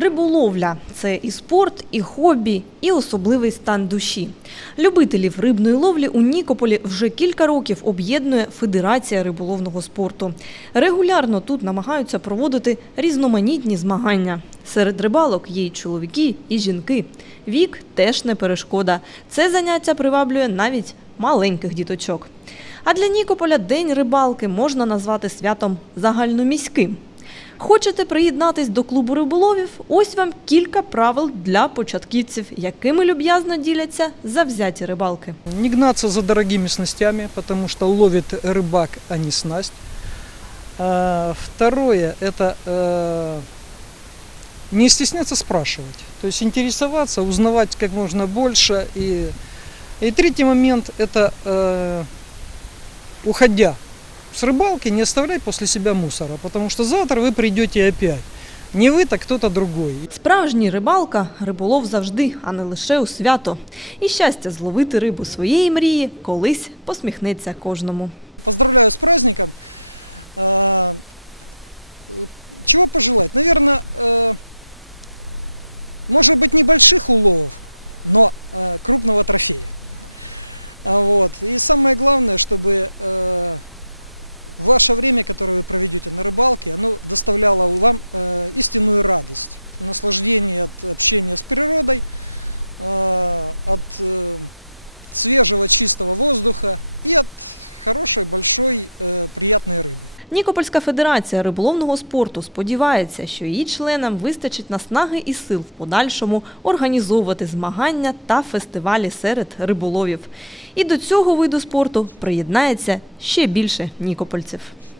Риболовля це і спорт, і хобі, і особливий стан душі. Любителів рибної ловлі у Нікополі вже кілька років об'єднує Федерація риболовного спорту. Регулярно тут намагаються проводити різноманітні змагання. Серед рибалок є й чоловіки, і жінки. Вік теж не перешкода. Це заняття приваблює навіть маленьких діточок. А для Нікополя День рибалки можна назвати святом загальноміським. Хочете приєднатись до клубу риболовів? Ось вам кілька правил для початківців, якими люб'язно діляться завзяті рибалки. Не гнаться за дорогими снастями, потому что ловит рыбак, а не снасть. А, Второе – это э, не стесняться спрашивать. То есть интересоваться, узнавать как можно больше. И, и третий момент – это э, уходя с рыбалки, не оставлять после себя мусора, потому что завтра вы придете опять. Не вы, так кто-то другой. Справжній рибалка риболов завжди, а не лише у свято. І щастя зловити рибу своєї мрії колись посміхнеться кожному. Поздравляю с праздником. А, Чего пожелать? Наверное, э, может быть небольших уловов, но э, крупного трофея. А Вот. И самое главное, чтобы э, ваше время, которое вы проведете на рыбалке, оно доставляло вам э, истинную радость, наслаждение от общения с природой, э, от э, свежего чистого воздуха и от хорошей, большой, э, приятной рыбы. Нікопольська федерація риболовного спорту сподівається, що її членам вистачить наснаги і сил в подальшому організовувати змагання та фестивалі серед риболовів. І до цього виду спорту приєднається ще більше нікопольців.